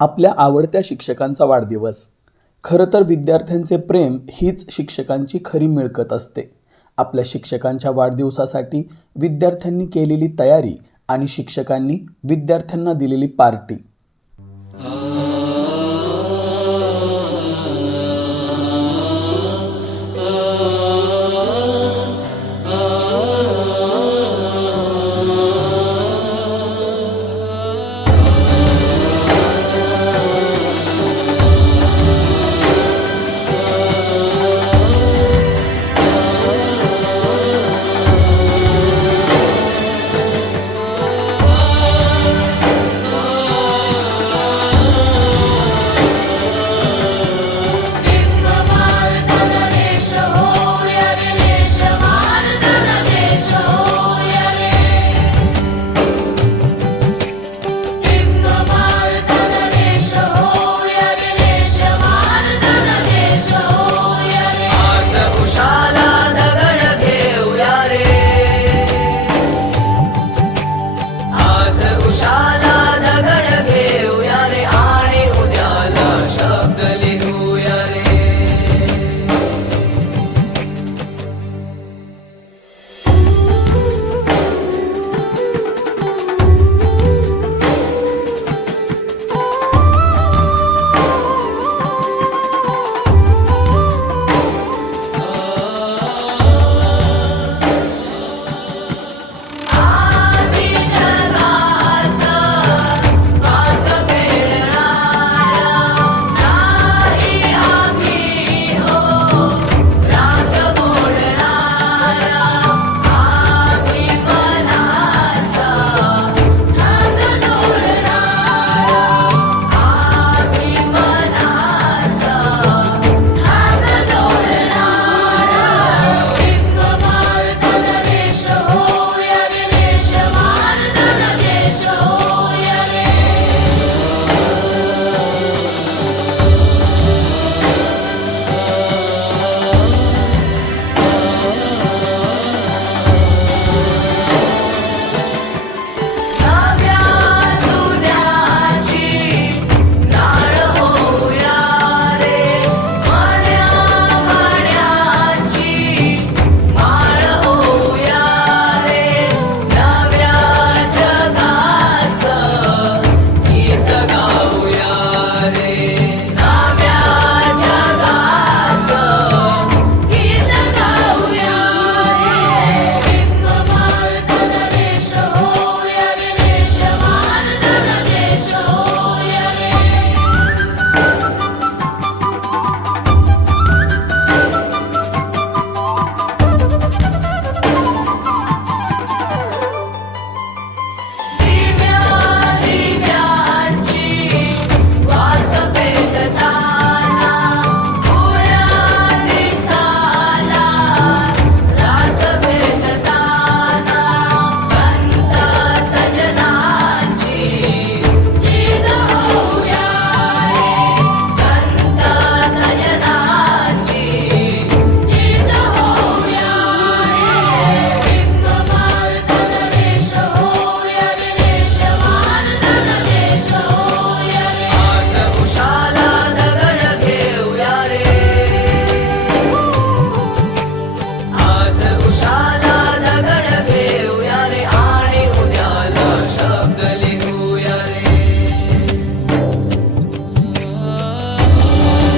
आपल्या आवडत्या शिक्षकांचा वाढदिवस. खरं तर विद्यार्थ्यांचे प्रेम हीच शिक्षकांची खरी मिळकत असते. आपल्या शिक्षकांच्या वाढदिवसासाठी विद्यार्थ्यांनी केलेली तयारी आणि शिक्षकांनी विद्यार्थ्यांना दिलेली पार्टी.